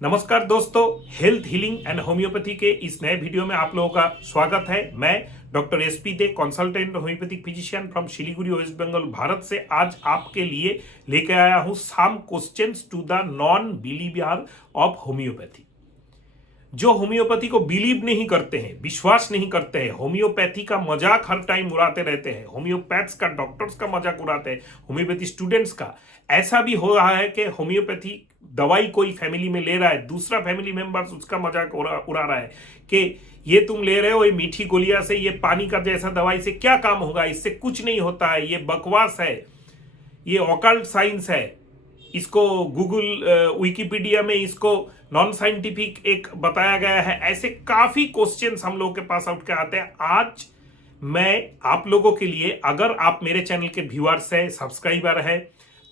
नमस्कार दोस्तों, health healing and homeopathy के इस नए वीडियो में आप लोगों का स्वागत है। मैं doctor SP Dey, consultant homeopathic physician from Siliguri, West Bengal, Bharat से आज आपके लिए लेकर आया हूं some questions to the non believer of homeopathy. जो होम्योपैथी को बिलीव नहीं करते हैं, विश्वास नहीं करते हैं, होम्योपैथी का मजाक हर टाइम उड़ाते रहते हैं, होम्योपैथ्स का, डॉक्टर्स का मजाक उड़ाते हैं, होम्योपैथी स्टूडेंट्स का। ऐसा भी हो रहा है कि होम्योपैथी दवाई कोई फैमिली में ले रहा है, दूसरा फैमिली मेंबर्स उसका मजाक उड़ा रहा है कि ये तुम ले रहे हो, ये मीठी गोलियां से, ये पानी का जैसा दवाई से क्या काम होगा, इससे कुछ नहीं होता है, ये बकवास है, ये ऑकल्ट साइंस है, इसको गूगल विकिपीडिया में इसको नॉन साइंटिफिक एक बताया गया है। ऐसे काफी क्वेश्चंस हम लोगों के पास उठ के आते हैं। आज मैं आप लोगों के लिए, अगर आप मेरे चैनल के व्यूअर्स है, सब्सक्राइबर है,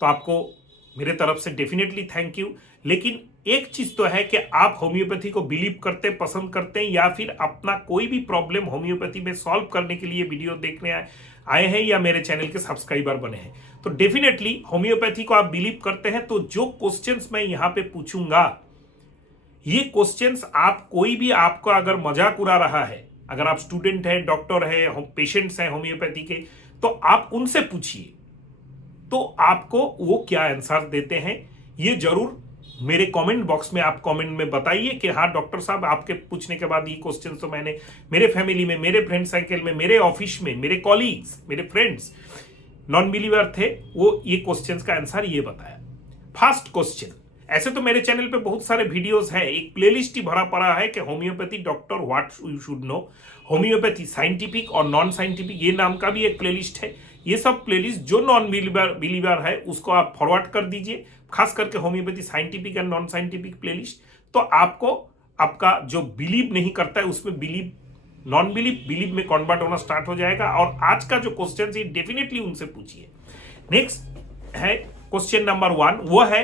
तो आपको मेरे तरफ से डेफिनेटली थैंक यू। लेकिन एक चीज तो है कि आप होम्योपैथी को बिलीव करते, पसंद करते हैं, या फिर अपना कोई भी प्रॉब्लम होम्योपैथी में सॉल्व करने के लिए वीडियो देखने आए हैं या मेरे चैनल के सब्सक्राइबर बने हैं। तो डेफिनेटली होम्योपैथी को आप बिलीव करते हैं। तो जो क्वेश्चंस मैं यहाँ पे पूछूंगा, ये क्वेश्चंस आप कोई भी आपको अगर मजाक उड़ा रहा है, अगर आप स्टूडेंट है, डॉक्टर है, पेशेंट्स हैं होम्योपैथी के, तो आप उनसे पूछिए, तो आपको वो क्या आंसर देते हैं ये जरूर मेरे कमेंट बॉक्स में आप कमेंट में बताइए कि हाँ डॉक्टर साहब, आपके पूछने के बाद ये क्वेश्चन तो मैंने मेरे फैमिली में, मेरे फ्रेंड सर्कल में, मेरे ऑफिस में, मेरे कॉलीग्स, मेरे फ्रेंड्स नॉन बिलीवर थे, वो ये क्वेश्चंस का आंसर ये बताया। फर्स्ट क्वेश्चन, ऐसे तो मेरे चैनल पे बहुत सारे वीडियोस है, एक प्लेलिस्ट ही भरा पड़ा है कि homeopathy doctor what you should know, homeopathy scientific और नॉन साइंटिफिक, ये नाम का भी एक प्लेलिस्ट है। ये सब प्लेलिस्ट जो नॉन बिलीवर है उसको आप फॉरवर्ड कर दीजिए, खास करके homeopathy scientific and non scientific playlist. तो आपको आपका जो बिलीव नहीं करता है उसमें बिलीव, नॉन बिलीव में कन्वर्ट होना स्टार्ट हो जाएगा। और आज का जो क्वेश्चन है डेफिनेटली उनसे पूछिए। नेक्स्ट है क्वेश्चन नंबर 1, वो है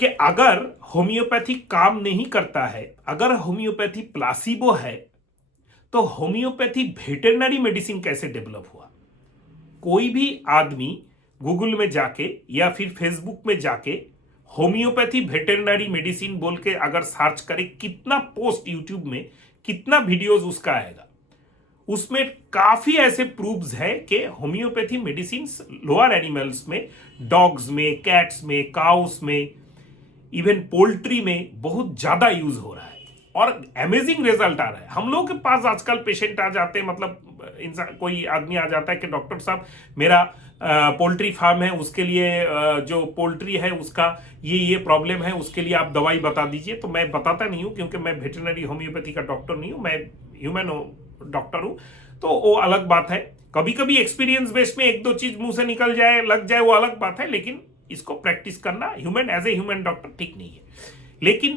कि अगर होम्योपैथी काम नहीं करता है, अगर होम्योपैथी प्लासिबो है, तो होम्योपैथी वेटरनरी मेडिसिन कैसे डेवलप हुआ। कोई भी आदमी गूगल में जाके या फिर फेसबुक में जाके होम्योपैथी वेटरनरी मेडिसिन बोल के अगर सर्च करे, कितना पोस्ट यूट्यूब में, कितना वीडियोस उसका आएगा, उसमें काफी ऐसे प्रूफ्स है कि होम्योपैथी मेडिसिन लोअर एनिमल्स में, डॉग्स में, कैट्स में, काउस में, इवन पोल्ट्री में बहुत ज्यादा यूज हो रहा है और अमेजिंग रिजल्ट आ रहा है। हम लोगों के पास आजकल पेशेंट आ जाते हैं, मतलब इंसान, कोई आदमी आ जाता है कि डॉक्टर साहब मेरा पोल्ट्री फार्म है, उसके लिए जो पोल्ट्री है उसका ये प्रॉब्लम है, उसके लिए आप दवाई बता दीजिए। तो मैं बताता नहीं हूँ क्योंकि मैं वेटरनरी होम्योपैथी का डॉक्टर नहीं हूँ, मैं ह्यूमन डॉक्टर हूँ, तो वो अलग बात है। कभी कभी एक्सपीरियंस बेस में एक दो चीज मुंह से निकल जाए, लग जाए, वो अलग बात है, लेकिन इसको प्रैक्टिस करना human as a human doctor ठीक नहीं है। लेकिन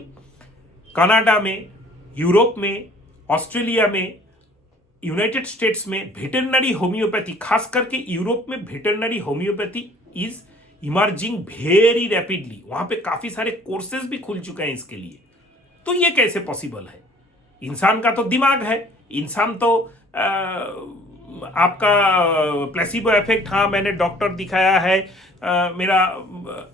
कनाडा में, यूरोप में, ऑस्ट्रेलिया में, यूनाइटेड स्टेट्स में वेटरनरी होम्योपैथी, खास करके यूरोप में veterinary homeopathy is emerging very rapidly. वहां पे काफी सारे कोर्सेज भी खुल चुके हैं इसके लिए। तो ये कैसे पॉसिबल है? इंसान का तो दिमाग है, इंसान तो आपका प्लेसिबो इफेक्ट, हाँ मैंने डॉक्टर दिखाया है, मेरा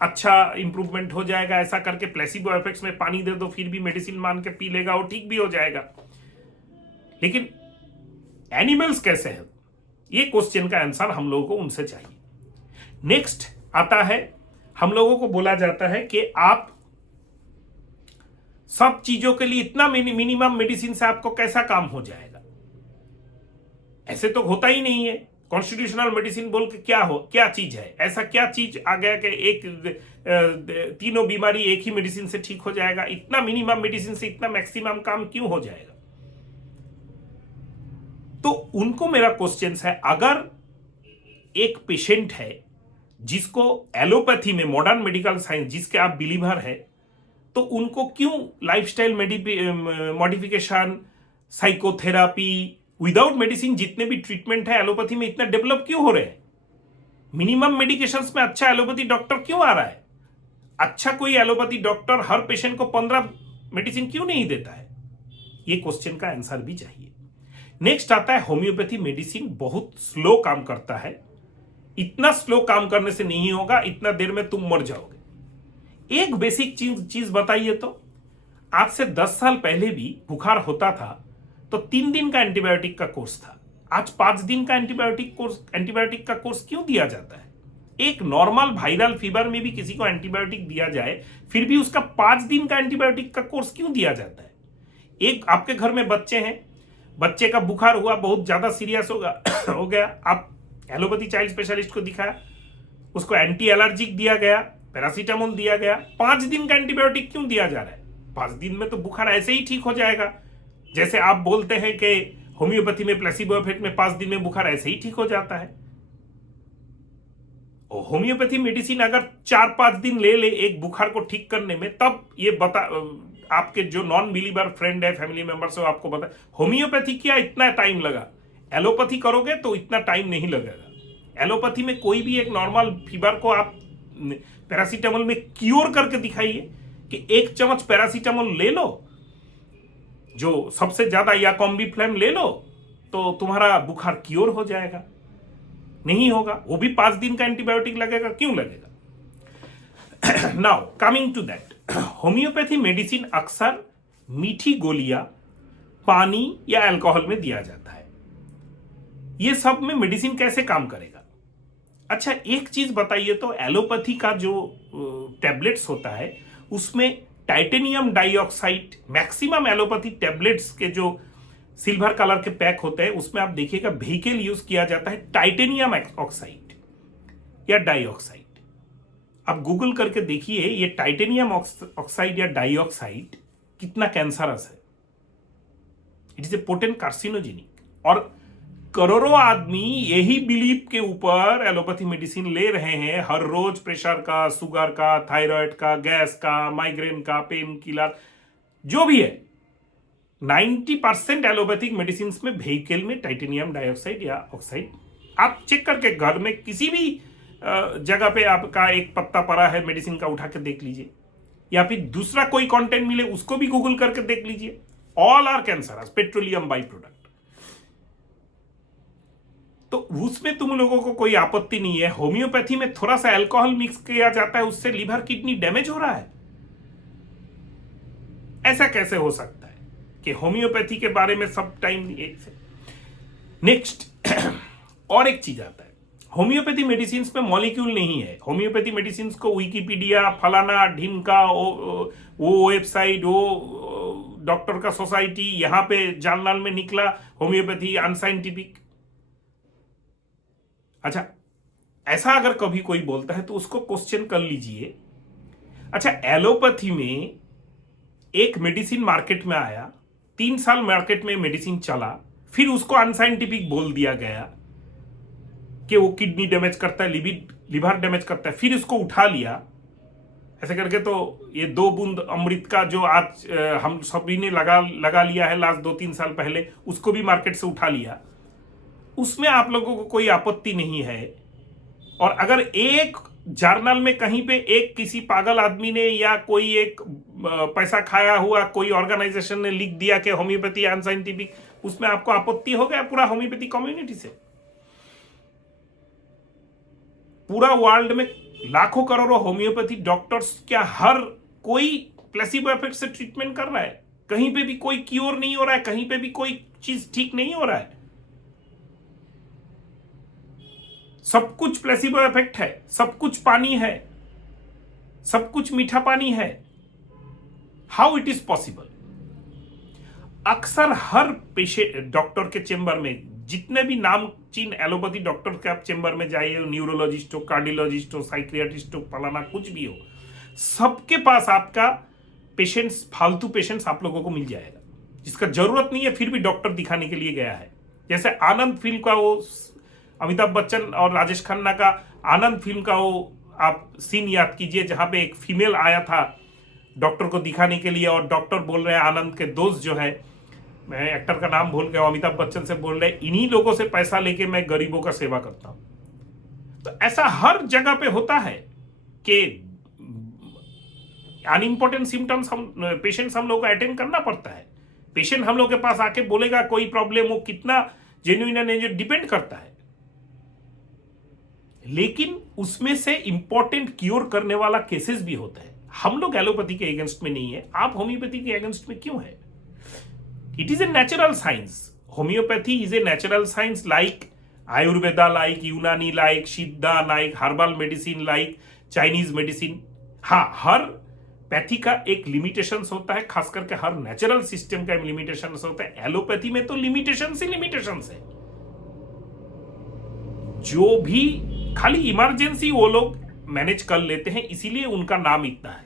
अच्छा इंप्रूवमेंट हो जाएगा, ऐसा करके प्लेसिबो इफेक्ट्स में पानी दे दो फिर भी मेडिसिन मान के पी लेगा, वो ठीक भी हो जाएगा। लेकिन एनिमल्स कैसे हैं? ये क्वेश्चन का आंसर हम लोगों को उनसे चाहिए। नेक्स्ट आता है, हम लोगों को बोला जाता है कि आप सब चीजों के लिए इतना मिनिमम मेडिसिन से आपको कैसा काम हो जाएगा। ऐसे तो होता ही नहीं है। कॉन्स्टिट्यूशनल मेडिसिन बोल के क्या चीज है, ऐसा क्या चीज आ गया कि एक तीनों बीमारी एक ही मेडिसिन से ठीक हो जाएगा। इतना मिनिमम मेडिसिन से इतना मैक्सिमम काम क्यों हो जाएगा? तो उनको मेरा क्वेश्चन है, अगर एक पेशेंट है जिसको एलोपैथी में, मॉडर्न मेडिकल साइंस, जिसके आप बिलीवर है, तो उनको क्यों lifestyle modification, psychotherapy, without medicine जितने भी ट्रीटमेंट है एलोपैथी में इतना डेवलप क्यों हो रहे हैं? मिनिमम मेडिकेशंस में अच्छा एलोपैथी डॉक्टर क्यों आ रहा है? अच्छा कोई एलोपैथी डॉक्टर हर पेशेंट को 15 मेडिसिन क्यों नहीं देता है? ये क्वेश्चन का आंसर भी चाहिए। नेक्स्ट आता है, होम्योपैथी मेडिसिन बहुत स्लो काम करता है। इतना स्लो काम करने से नहीं होगा, इतना देर में तुम मर जाओगे। एक बेसिक चीज बताइए तो, आज से 10 साल पहले भी बुखार होता था तो 3 दिन का एंटीबायोटिक का कोर्स था। आज 5 दिन का एंटीबायोटिक का कोर्स क्यों दिया जाता है? एक नॉर्मल वायरल फीवर में भी किसी को एंटीबायोटिक दिया जाए, फिर भी उसका 5 दिन का एंटीबायोटिक का कोर्स क्यों दिया जाता है? एक आपके घर में बच्चे हैं, बच्चे का बुखार हुआ, बहुत ज्यादा सीरियस हो गया, आप एलोपैथी चाइल्ड स्पेशलिस्ट को दिखाया, उसको एंटी एलर्जिक दिया गया, पैरासीटामोल दिया गया, 5 दिन का एंटीबायोटिक क्यों दिया जा रहा है? 5 दिन में तो बुखार ऐसे ही ठीक हो जाएगा। जैसे आप बोलते हैं कि होम्योपैथी में प्लेसिबो इफेक्ट में 5 दिन में बुखार ऐसे ही ठीक हो जाता है। और होम्योपैथी मेडिसिन अगर 4-5 दिन ले ले एक बुखार को ठीक करने में, तब ये बता, आपके जो नॉन बिलीवर फ्रेंड है, फैमिली मेंबर्स है, आपको बता होम्योपैथी किया इतना टाइम लगा, एलोपैथी करोगे तो इतना टाइम नहीं लगेगा। एलोपैथी में कोई भी एक नॉर्मल फीवर को आप पैरासीटामोल में क्योर करके दिखाइए कि 1 चम्मच पैरासीटामोल ले लो, जो सबसे ज्यादा, या कॉम्बीफ्लैम ले लो, तो तुम्हारा बुखार क्योर हो जाएगा। नहीं होगा, वो भी 5 दिन का एंटीबायोटिक लगेगा, क्यों लगेगा? Now coming to that, homeopathy medicine अक्सर मीठी गोलियां, पानी या अल्कोहल में दिया जाता है। ये सब में मेडिसिन कैसे काम करेगा? अच्छा, एक चीज बताइए तो, एलोपैथी का जो टैबलेट्स होता है उसमें titanium dioxide, maximum allopathy tablets के जो सिल्वर कलर के पैक होते हैं उसमें आप देखिएगा व्हीकल यूज किया जाता है टाइटेनियम ऑक्साइड या डाइऑक्साइड। आप गूगल करके देखिए ये टाइटेनियम ऑक्साइड या डाइऑक्साइड कितना कैंसरस है। It is a potent carcinogenic. और करोड़ों आदमी यही बिलीव के ऊपर एलोपैथी मेडिसिन ले रहे हैं हर रोज, प्रेशर का, शुगर का, थायराइड का, गैस का, माइग्रेन का, पेन किलर, जो भी है। 90% एलोपैथिक मेडिसिन में व्हीकल में टाइटेनियम डाइऑक्साइड या ऑक्साइड, आप चेक करके घर में किसी भी जगह पे आपका एक पत्ता पड़ा है मेडिसिन का, उठा के देख लीजिए, या फिर दूसरा कोई कंटेंट मिले उसको भी गूगल करके देख लीजिए। All are cancerous, petroleum by product. तो उसमें तुम लोगों को कोई आपत्ति नहीं है। होम्योपैथी में थोड़ा सा अल्कोहल मिक्स किया जाता है, उससे लिवर किडनी डैमेज हो रहा है? ऐसा कैसे हो सकता है कि होम्योपैथी के बारे में सब टाइम एक से नेक्स्ट और एक चीज आता है, होम्योपैथी मेडिसिन में मॉलिक्यूल नहीं है। होम्योपैथी मेडिसिन को विकिपीडिया, फलाना ढिमका, वो वेबसाइट, वो डॉक्टर का सोसाइटी, यहां पे जर्नल में निकला होम्योपैथी अनसाइंटिफिक। अच्छा, ऐसा अगर कभी कोई बोलता है तो उसको क्वेश्चन कर लीजिए। अच्छा, एलोपैथी में एक मेडिसिन मार्केट में आया, 3 साल मार्केट में मेडिसिन चला, फिर उसको अनसाइंटिफिक बोल दिया गया कि वो किडनी डैमेज करता है, लिवर डैमेज करता है, फिर उसको उठा लिया। ऐसे करके तो ये 2 बूंद अमृत का जो आज हम सभी ने लगा लिया है लास्ट 2-3 साल पहले, उसको भी मार्केट से उठा लिया। उसमें आप लोगों को कोई आपत्ति नहीं है। और अगर एक जर्नल में कहीं पे एक किसी पागल आदमी ने या कोई एक पैसा खाया हुआ कोई ऑर्गेनाइजेशन ने लिख दिया कि होम्योपैथी अनसाइंटिफिक, उसमें आपको आपत्ति हो गया पूरा होम्योपैथी कम्युनिटी से। पूरा वर्ल्ड में लाखों करोड़ों होम्योपैथी डॉक्टर्स, क्या हर कोई प्लेसिबो इफेक्ट से ट्रीटमेंट कर रहा है? कहीं पे भी कोई क्योर नहीं हो रहा है, कहीं पे भी कोई चीज ठीक नहीं हो रहा है। सब कुछ प्लेसिबो इफेक्ट है, सब कुछ पानी है, सब कुछ मीठा पानी है। How it is possible? अक्सर हर पेशेंट डॉक्टर के चेंबर में, जितने भी नामचीन एलोपैथी डॉक्टर के आप चेंबर में जाइए, न्यूरोलॉजिस्ट हो, कार्डियोलॉजिस्ट हो, साइक्रियाट्रिस्ट हो, फलाना कुछ भी हो, सबके पास आपका पेशेंट्स, फालतू पेशेंट्स आप लोगों को मिल जाएगा जिसका जरूरत नहीं है, फिर भी डॉक्टर दिखाने के लिए गया है। जैसे आनंद फिल्म का वो अमिताभ बच्चन और राजेश खन्ना का आनंद फिल्म का वो आप सीन याद कीजिए, जहां पे एक फीमेल आया था डॉक्टर को दिखाने के लिए, और डॉक्टर बोल रहे हैं आनंद के दोस्त जो है, मैं एक्टर का नाम भूल गया, अमिताभ बच्चन से बोल रहे हैं इन्हीं लोगों से पैसा लेके मैं गरीबों का सेवा करता हूं। तो ऐसा हर जगह पे होता है कि अनइम्पोर्टेंट सिम्टम्स हम पेशेंट्स हम लोग को अटेंड करना पड़ता है। पेशेंट हम लोग के पास आके बोलेगा कोई प्रॉब्लम, वो कितना जेन्युइन है नहीं डिपेंड करता है, लेकिन उसमें से इंपॉर्टेंट क्योर करने वाला केसेस भी होता है। हम लोग एलोपैथी के अगेंस्ट में नहीं है, आप होम्योपैथी के अगेंस्ट में क्यों है? It is a natural science. Homeopathy is a natural science like Ayurveda, like यूनानी, लाइक सिद्धा, like herbal medicine, like Chinese medicine. हाँ, हर पैथी का एक लिमिटेशंस होता है, खास करके हर नेचुरल सिस्टम का लिमिटेशंस होता है. एलोपैथी में तो लिमिटेशंस ही लिमिटेशंस है. जो भी खाली इमरजेंसी वो लोग मैनेज कर लेते हैं, इसीलिए उनका नाम इतना है.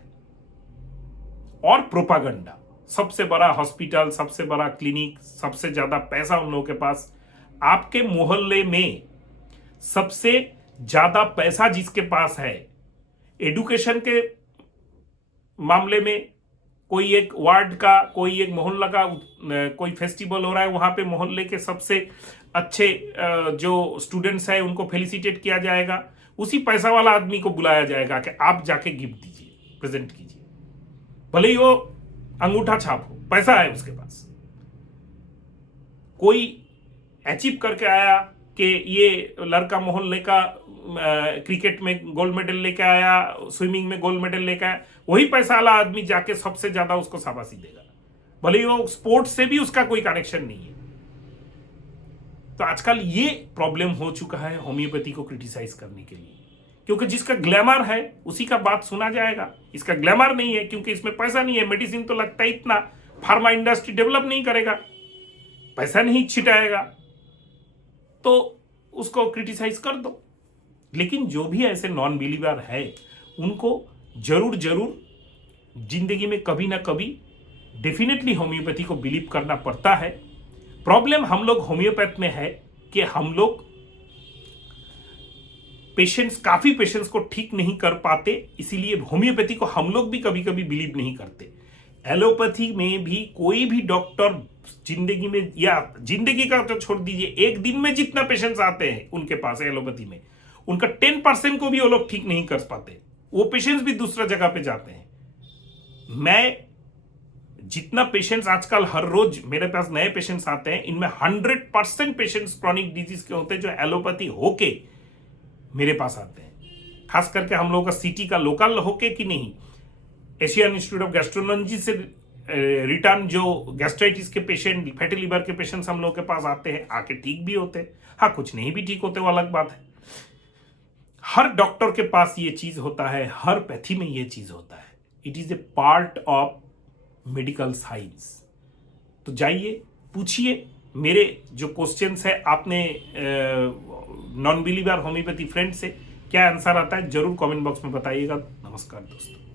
और प्रोपागंडा, सबसे बड़ा हॉस्पिटल, सबसे बड़ा क्लिनिक, सबसे ज्यादा पैसा उन लोगों के पास. आपके मोहल्ले में सबसे ज्यादा पैसा जिसके पास है, एडुकेशन के मामले में कोई एक वार्ड का, कोई एक मोहल्ला का कोई फेस्टिवल हो रहा है, वहां पे मोहल्ले के सबसे अच्छे जो स्टूडेंट्स हैं उनको फेलिसिटेट किया जाएगा. उसी पैसा वाला आदमी को बुलाया जाएगा कि आप जाके गिफ्ट दीजिए, प्रेजेंट कीजिए, भले ही वो अंगूठा छाप हो, पैसा है उसके पास. कोई अचीव करके आया कि ये लड़का मोहल्ले का क्रिकेट में गोल्ड मेडल लेके आया, स्विमिंग में गोल्ड मेडल लेके आया, वही पैसा वाला आदमी जाके सबसे ज्यादा उसको शाबाशी देगा, भले ही वो स्पोर्ट्स से भी उसका कोई कनेक्शन नहीं है. तो आजकल ये प्रॉब्लम हो चुका है होम्योपैथी को क्रिटिसाइज करने के लिए, क्योंकि जिसका ग्लैमर है उसी का बात सुना जाएगा. इसका ग्लैमर नहीं है क्योंकि इसमें पैसा नहीं है, मेडिसिन तो लगता है इतना, फार्मा इंडस्ट्री डेवलप नहीं करेगा, पैसा नहीं छिटाएगा, तो उसको क्रिटिसाइज कर दो. लेकिन जो भी ऐसे नॉन बिलीवर है उनको जरूर जिंदगी में कभी ना कभी डेफिनेटली होम्योपैथी को बिलीव करना पड़ता है. प्रॉब्लम हम लोग होम्योपैथ में है कि हम लोग काफी पेशेंट्स को ठीक नहीं कर पाते, इसीलिए होम्योपैथी को हम लोग भी कभी कभी बिलीव नहीं करते. एलोपैथी में भी कोई भी डॉक्टर जिंदगी में, या जिंदगी का तो छोड़ दीजिए, एक दिन में जितना पेशेंट्स आते हैं उनके पास एलोपैथी में, उनका 10% को भी वो लोग ठीक नहीं कर पाते. वो पेशेंट्स भी दूसरा जगह पे जाते हैं. मैं जितना पेशेंट्स आजकल हर रोज मेरे पास नए पेशेंट्स आते हैं, इनमें 100% पेशेंट्स क्रॉनिक डिजीज के होते हैं जो एलोपैथी होके मेरे पास आते हैं. खास करके हम लोगों का सिटी का लोकल होके कि नहीं, एशियन इंस्टीट्यूट ऑफ गैस्ट्रोनोलॉजी से रिटर्न जो गैस्ट्राइटिस के पेशेंट, फैटी लिवर के पेशेंट्स हम लोग के पास आते हैं, आके ठीक भी होते हैं. हाँ, कुछ नहीं भी ठीक होते, वो अलग बात है. हर डॉक्टर के पास ये चीज होता है, हर पैथी में ये चीज होता है. It is a part of medical science. तो जाइए, पूछिए मेरे जो क्वेश्चंस है, आपने नॉन बिलीवर होम्योपैथी फ्रेंड से क्या आंसर आता है, जरूर कमेंट बॉक्स में बताइएगा. नमस्कार दोस्तों.